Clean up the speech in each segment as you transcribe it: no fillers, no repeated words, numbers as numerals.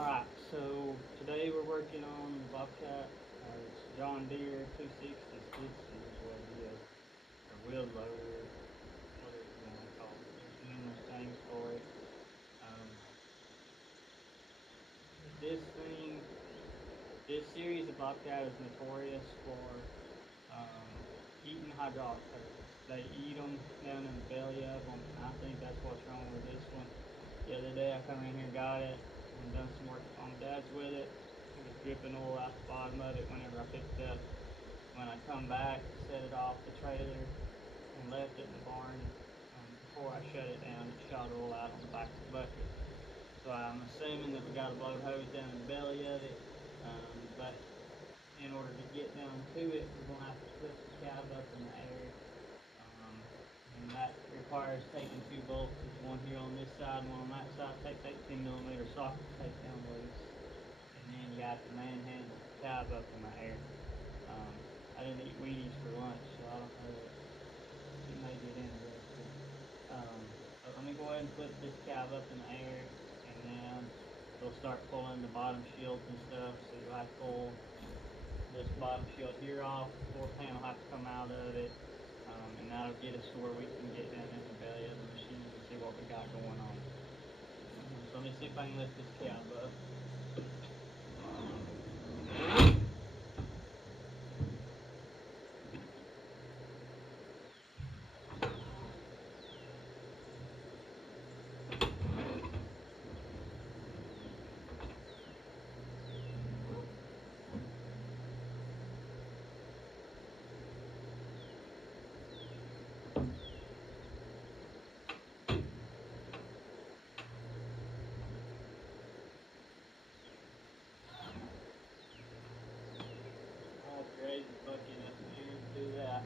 Alright, so today we're working on the Bobcat. It's John Deere 260 Skidsteer is what it is. Or wheel loader, whatever you want to call it. There's numerous names for it. Um, this thing, this series of Bobcat is notorious for eating hydraulic hoses. They eat them down in the belly of them, and I think that's what's wrong with this one. The other day I come in here and got it and done some work on Dad's with it. It was dripping oil out the bottom of it whenever I picked it up. When I come back, set it off the trailer and left it in the barn, before I shut it down, it shot oil out on the back of the bucket. So I'm assuming that we got a blow hose down in the belly of it, but in order to get down to it, we're going to have to flip the cab up in the air. And that requires taking two bolts, there's one here on this side and one on that side, take 18mm socket tape down loose, and then you have to manhandle the cab up in the air. I didn't eat Wheaties for lunch, so I don't know that it may get interesting. But let me go ahead and flip this cab up in the air, and then we'll start pulling the bottom shields and stuff, so you'll have to pull this bottom shield here off, the floor pan will have to come out of it, and that'll get us to where we can get down in the belly of the machine and see what we got going on. So let me see if I can lift this cab up. I'll have to raise the bucket up here and do that.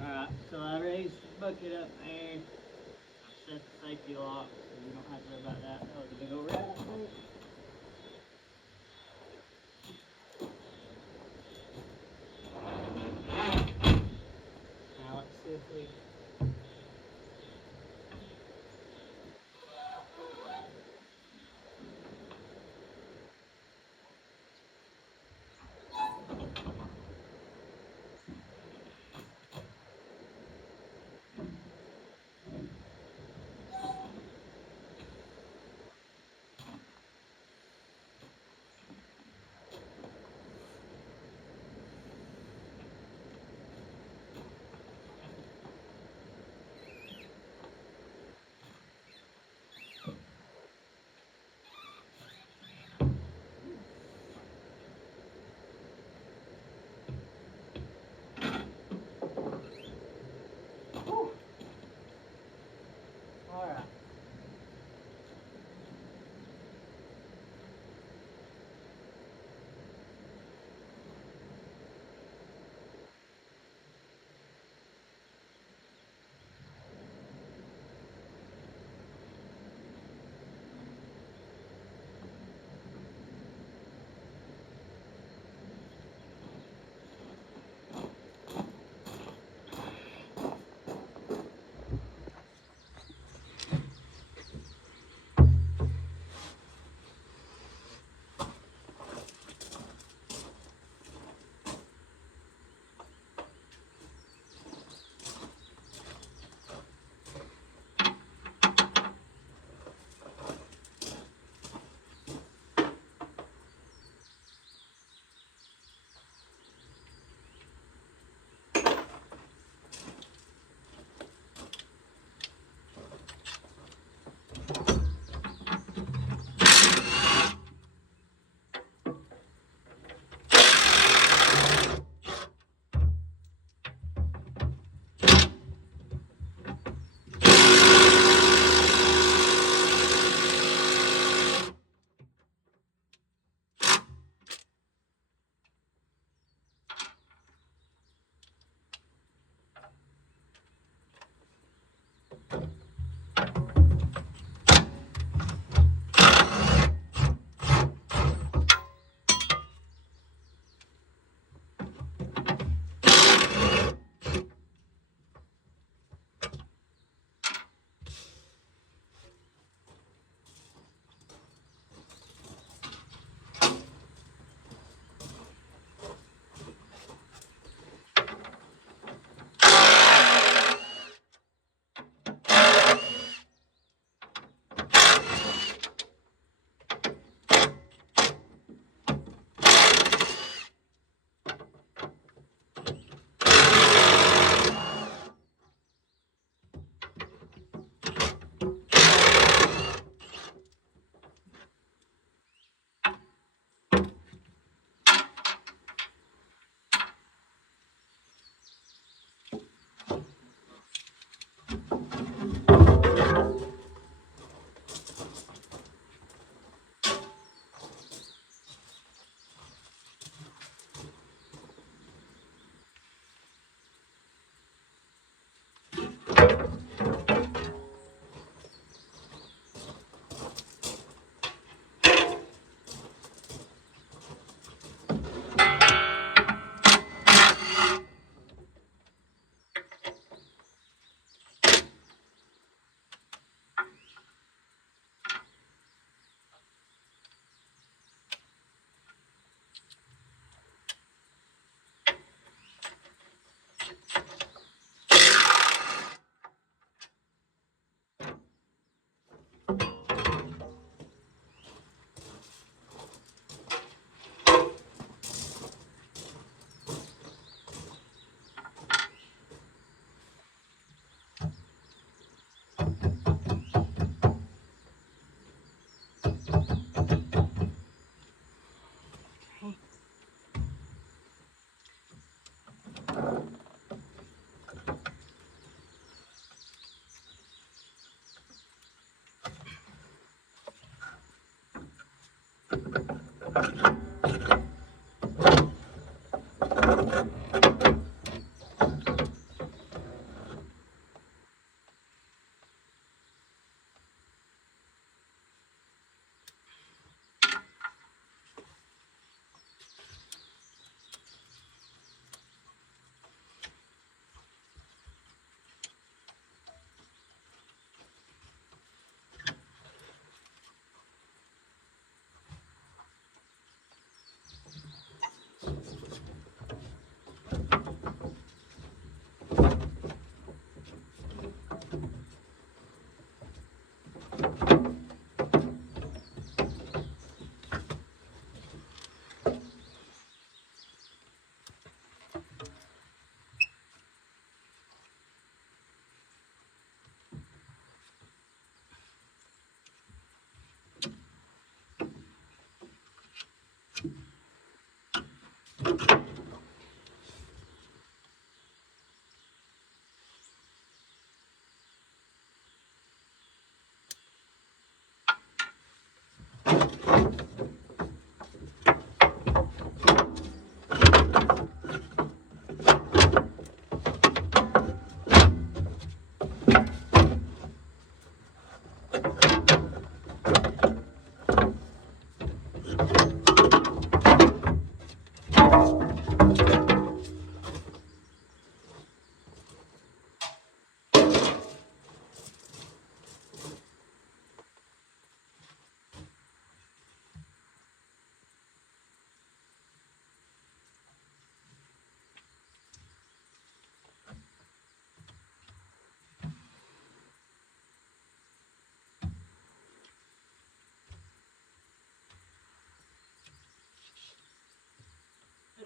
Alright, so I raised the bucket up there. I set the safety lock so we don't have to worry about that. That was a big old rat there. Now let's see if we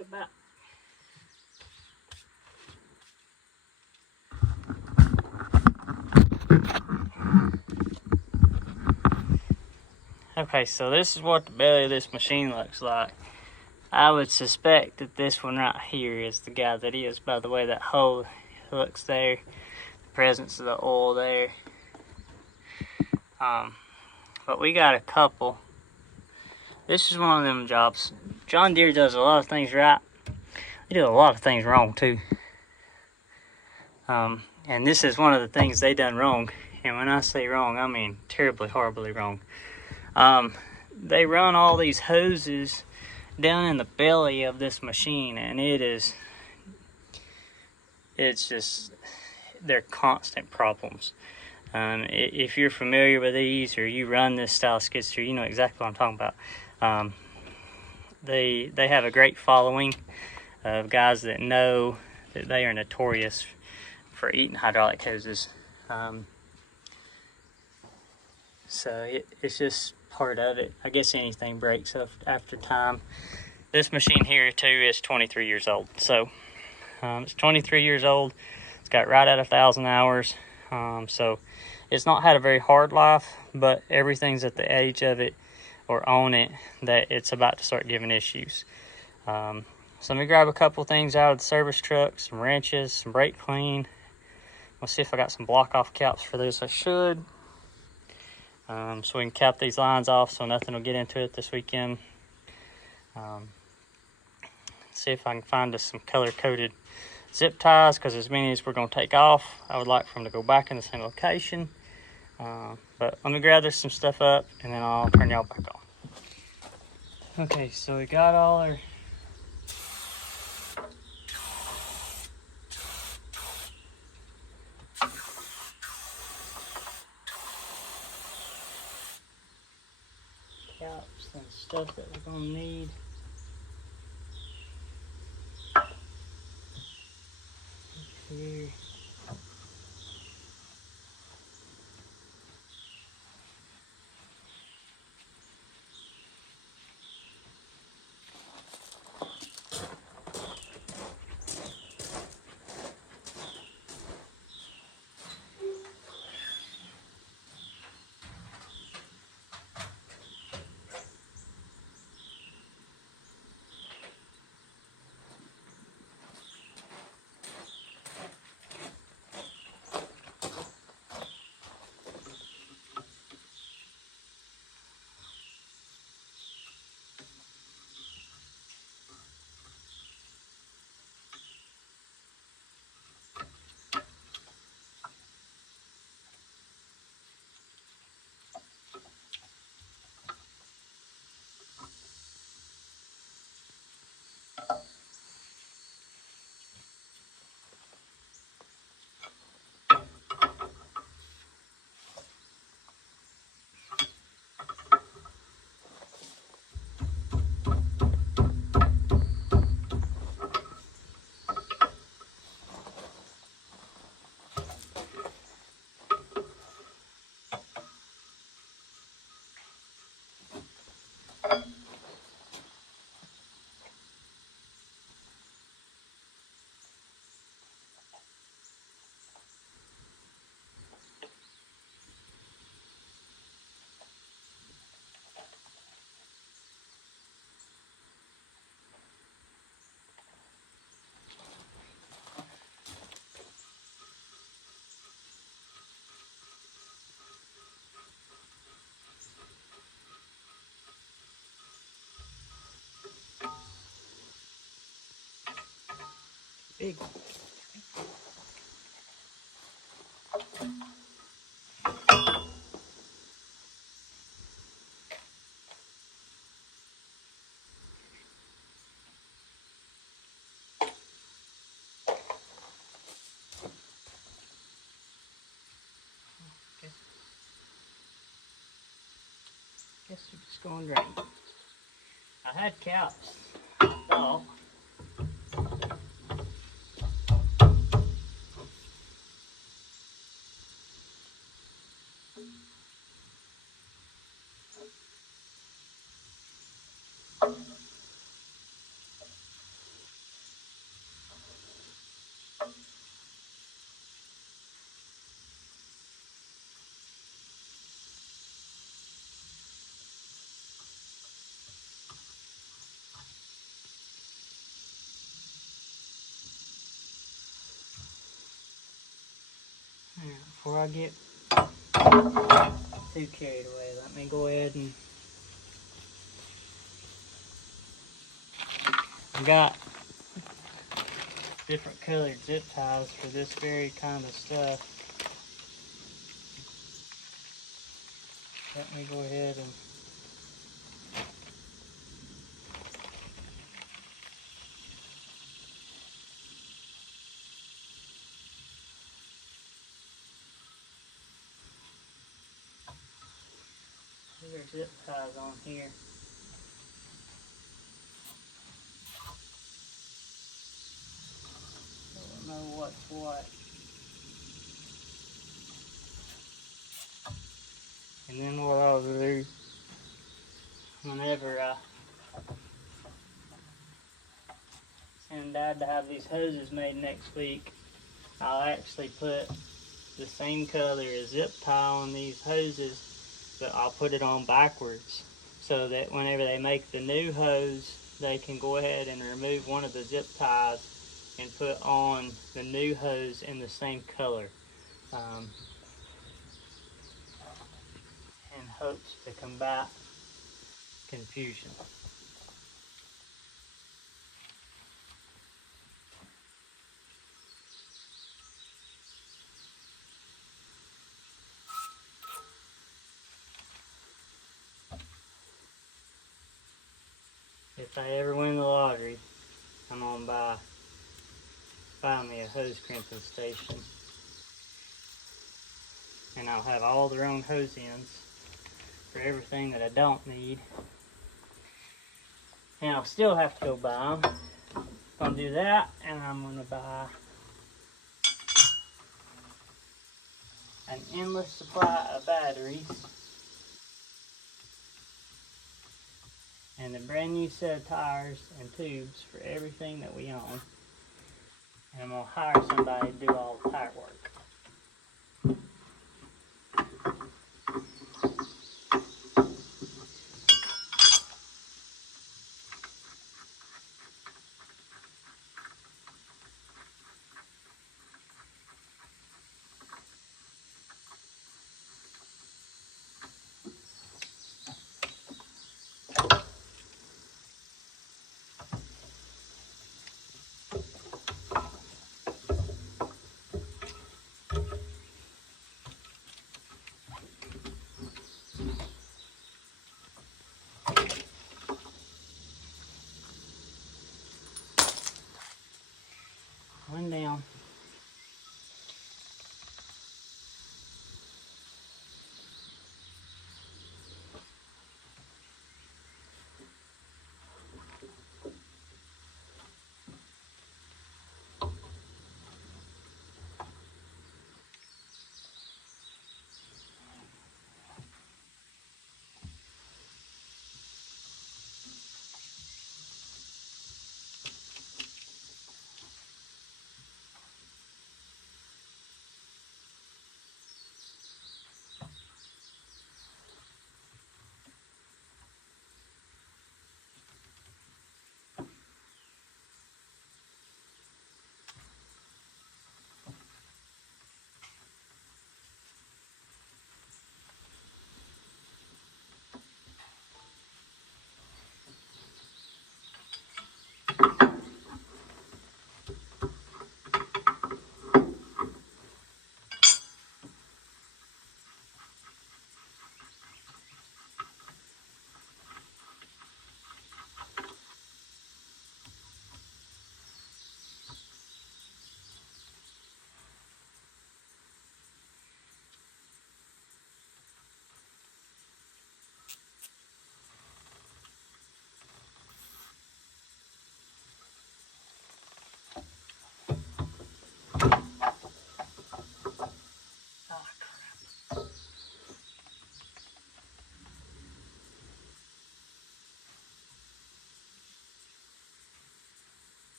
About. Okay, so this is what the belly of this machine looks like. I would suspect that this one right here is the guy that is, by the way that hole looks there, the presence of the oil there. But we got a couple. This is one of them jobs. John Deere does a lot of things right. They do a lot of things wrong too. And this is one of the things they done wrong. And when I say wrong, I mean terribly, horribly wrong. They run all these hoses down in the belly of this machine, and it's just, they're constant problems. If you're familiar with these, or you run this style of skid steer, you know exactly what I'm talking about. They have a great following of guys that know that they are notorious for eating hydraulic hoses. So it's just part of it. I guess anything breaks up after time. This machine here too is 23 years old. So it's 23 years old. It's got right at 1,000 hours. So it's not had a very hard life, but everything's at the age of it or on it that it's about to start giving issues. So let me grab a couple things out of the service truck, some wrenches, some brake clean. Let's see if I got some block off caps for this. I should. So we can cap these lines off so nothing will get into it this weekend. See if I can find us some color-coded zip ties, because as many as we're going to take off, I would like for them to go back in the same location. But let me gather some stuff up and then I'll turn y'all back on. Okay, so we got all our caps and stuff that we're going to need. Here. big one. Guess we're just going to drain. I had caps. Oh. Before I get too carried away, let me go ahead and I got different colored zip ties for this very kind of stuff. Let me go ahead and there's zip ties on here. Don't know what's what. And then what I'll do whenever I send Dad to have these hoses made next week, I'll actually put the same color as zip tie on these hoses, but I'll put it on backwards so that whenever they make the new hose, they can go ahead and remove one of the zip ties and put on the new hose in the same color in hopes to combat confusion. If I ever win the lottery, I'm gonna buy me a hose crimping station, and I'll have all their own hose ends for everything that I don't need, and I'll still have to go buy them. I'm gonna do that, and I'm gonna buy an endless supply of batteries and a brand new set of tires and tubes for everything that we own. And I'm gonna hire somebody to do all the tire work. One down.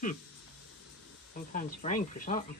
Some kind of spring for something.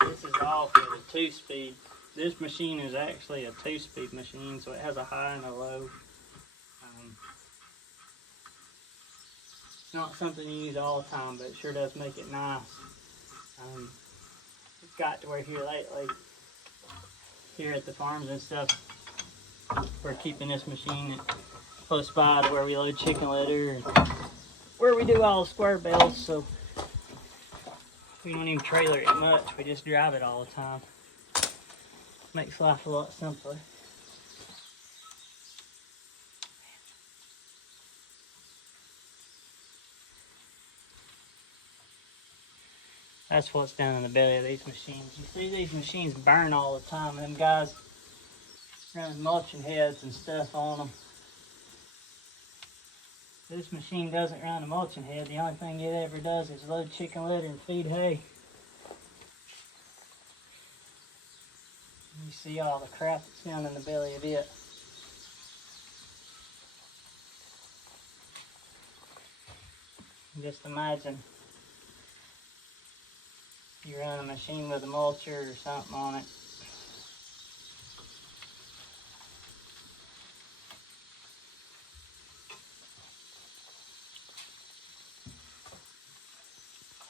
This is all for the 2-speed. This machine is actually a 2-speed machine, so it has a high and a low. It's not something you use all the time, but it sure does make it nice. It's got to where here lately, here at the farms and stuff, we're keeping this machine close by to where we load chicken litter and where we do all the square bales, so we don't even trailer it much, we just drive it all the time. Makes life a lot simpler. That's what's down in the belly of these machines. You see these machines burn all the time. Them guys running mulching heads and stuff on them. This machine doesn't run a mulching head. The only thing it ever does is load chicken litter and feed hay. You see all the crap that's down in the belly of it. Just imagine you run a machine with a mulcher or something on it.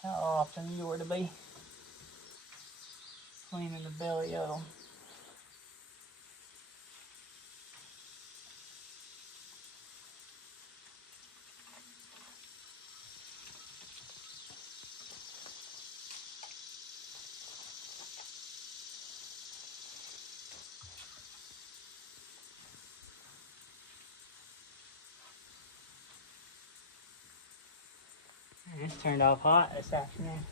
How often you ought to be cleaning the belly of them. It's turned off hot this afternoon.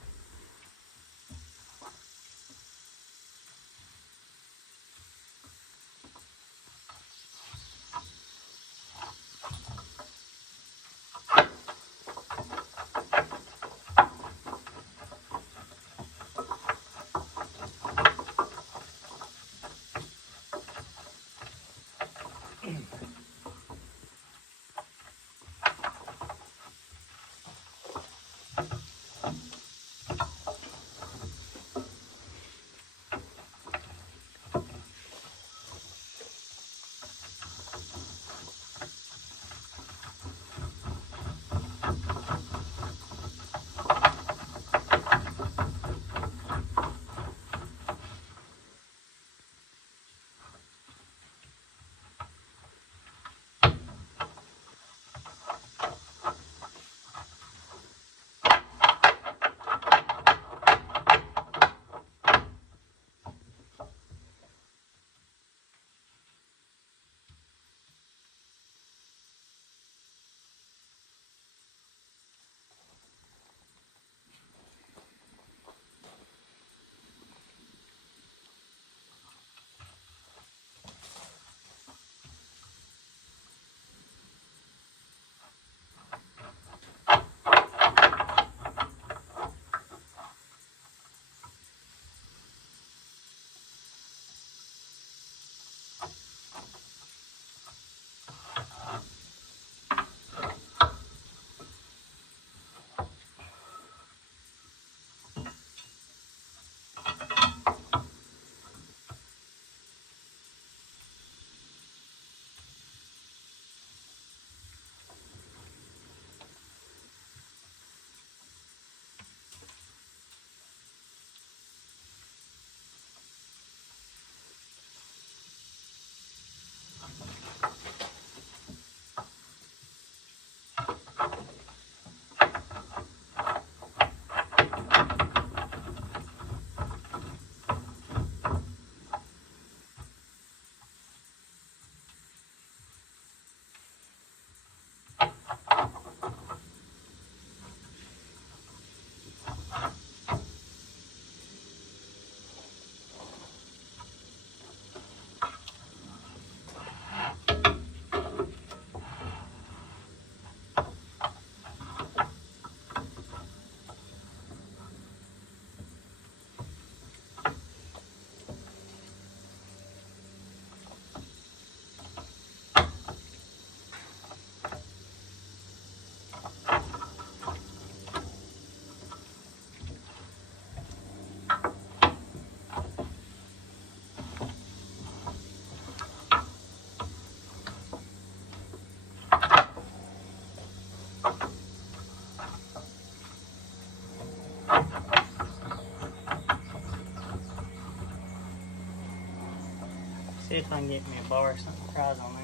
see if I can get me a bar or something to prize on that.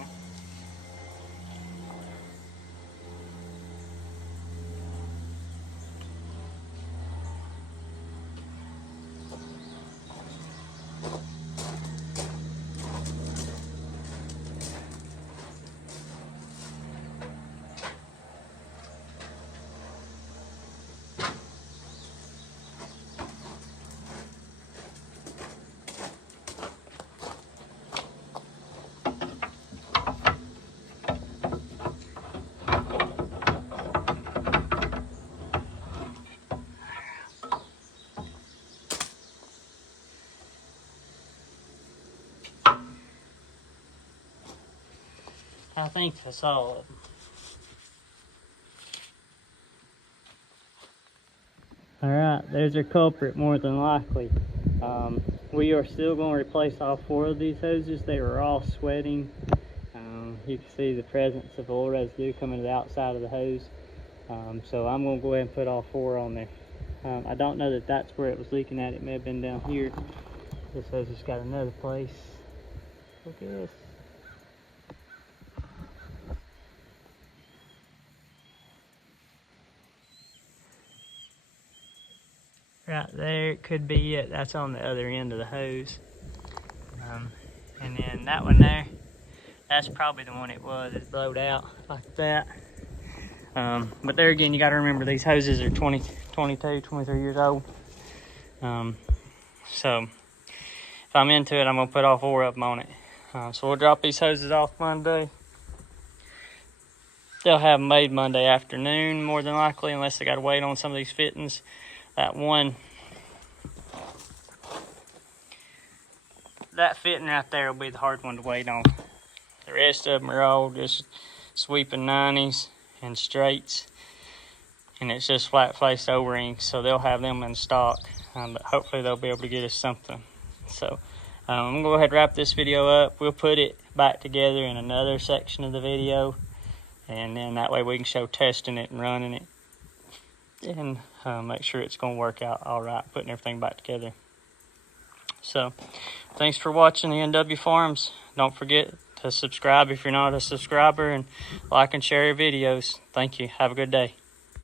I think that's all of them. Alright, there's our culprit more than likely. We are still going to replace all 4 of these hoses. They were all sweating. You can see the presence of oil residue coming to the outside of the hose. So I'm going to go ahead and put all 4 on there. I don't know that that's where it was leaking at. It may have been down here. This hose has got another place. Look at this. Right there, it could be it. That's on the other end of the hose. And then that one there, that's probably the one it was. It blowed out like that. But there again, you got to remember these hoses are 22, 23 years old. So if I'm into it, I'm going to put all 4 of them on it. So we'll drop these hoses off Monday. They'll have them made Monday afternoon, more than likely, unless they got to wait on some of these fittings. That fitting right there will be the hard one to wait on. The rest of them are all just sweeping 90s and straights, and it's just flat faced O-rings, so they'll have them in stock, but hopefully they'll be able to get us something. So I'm gonna go ahead and wrap this video up. We'll put it back together in another section of the video, and then that way we can show testing it and running it, and make sure it's going to work out all right, putting everything back together. So thanks for watching the NW Farms. Don't forget to subscribe if you're not a subscriber, and like and share your videos. Thank you. Have a good day.